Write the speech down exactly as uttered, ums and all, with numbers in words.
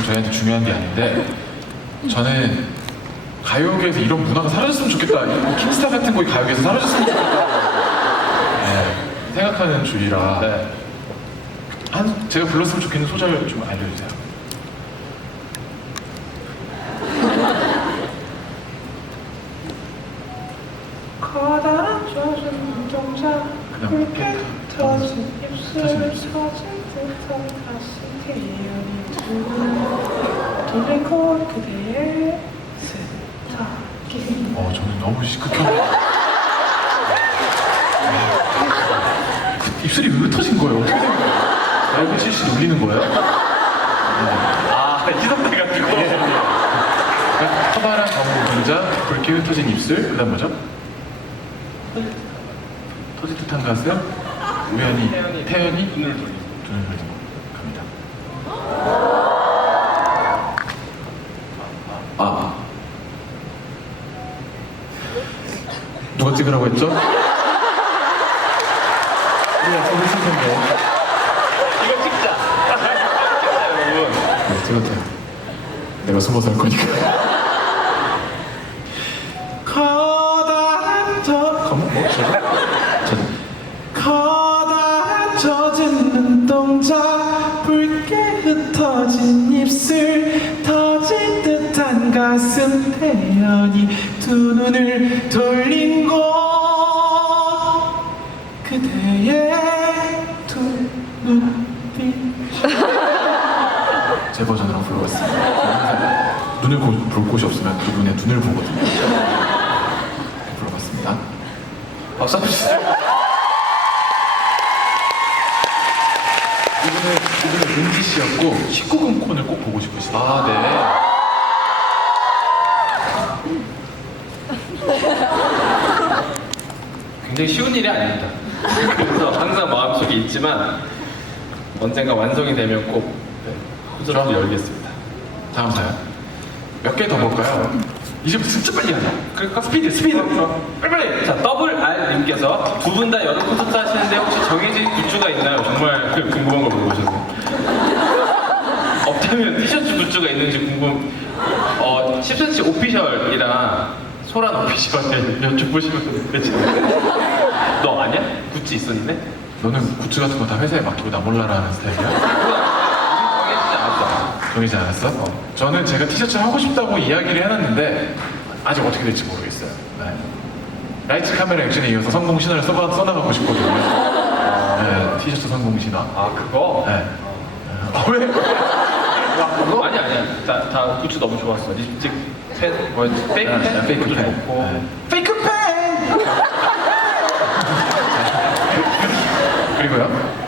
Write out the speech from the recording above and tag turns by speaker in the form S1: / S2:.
S1: 저희한테 중요한 게 아닌데 저는 가요계에서 이런 문화가 사라졌으면 좋겠다. 뭐 킹스타 같은 거 가요계에서 사라졌으면 좋겠다. 네, 생각하는 주의라
S2: 네.
S1: 한 제가 불렀으면 좋겠는 소절 좀 알려주세요.
S3: 커다란 젖은 눈동자 붉게 터진 입술 터진 듯한 가슴 태연이 돌리고 그대의 스타킹.
S1: 어, 저는 너무 시크한. 입술이 왜 흩어진 거예요? 어떻게 된 거예요? 라이브 칠씨 놀리는 거예요?
S2: 아, 희석돼가지고.
S1: 커다란 검은 눈자, 붉게 흩어진 입술, 그 다음 뭐죠? 터질 듯한 가슴, 우연히
S2: 태연이,
S1: 태연이
S2: 눈을 돌리고.
S1: 눈을 돌리고 갑니다. 아 누가 찍으라고 했죠? 우리가 저를 쓸 건데.
S2: 이거 찍자. 찍자, 여러분.
S1: 네, 찍었대요. 내가 숨어서 할 거니까. 커다란 저... 잠깐만, 뭐? 저거? 저거. 커다란 젖은 눈동자 붉게 흩어진 입술 터질 듯한 가슴 태연히 두 눈을 돌린 곳 그대의 두 눈빛 제 버전으로 불러봤습니다. 눈을 고, 볼 곳이 없으면 그 눈에 눈을 보거든요. 불러봤습니다.
S2: 박수 한번 주세요.
S1: 이분은 이분은 은지 씨였고 십구 금 콘을 꼭 보고 싶으시다.
S2: 아, 네. 굉장히 쉬운 일이 아닙니다. 그래서 항상 마음속에 있지만 언젠가 완성이 되면 꼭 콘서트 열겠습니다.
S1: 다음 사연 몇 개 더 볼까요? 이제 진짜 빨리 하자.
S2: 그러니까 스피드, 스피드. 빨리빨리. 자, 더블 R님께서 두 분 다 여름 콘서트 하시는데 혹시 정해진 굿즈가 있나요? 정말 그 궁금한 걸 물어보셨어요. 없다면 티셔츠 굿즈가 있는지 궁금. 어, 십 센티미터 오피셜이랑 소란 오피셜을 여쭤보시면 되지. 너 아니야? 굿즈 있었는데?
S1: 너는 굿즈 같은 거 다 회사에 맡기고 나 몰라라 하는 스타일이야?
S2: 정해지지 않았어.
S1: 정해지 않았어? 어. 저는 제가 티셔츠 하고 싶다고 이야기를 해놨는데 아직 어떻게 될지 모르겠어요. 네. 라이트 카메라 액션에 이어서 성공 신화를 써가, 써나가고 싶거든요. 네, 티셔츠 성공 신화.
S2: 아, 그거?
S1: 네. 어, 왜?
S2: 와, 그거? 아니, 아니야. 다, 다 굿즈 너무 좋았어. 립스틱, 펜, 뭐, 페이크
S1: 네,
S2: 펜?
S1: 페이크
S2: 그것도
S1: 펜.
S2: 좋고.
S1: 네.
S2: 페이크 펜!
S1: 그리고요.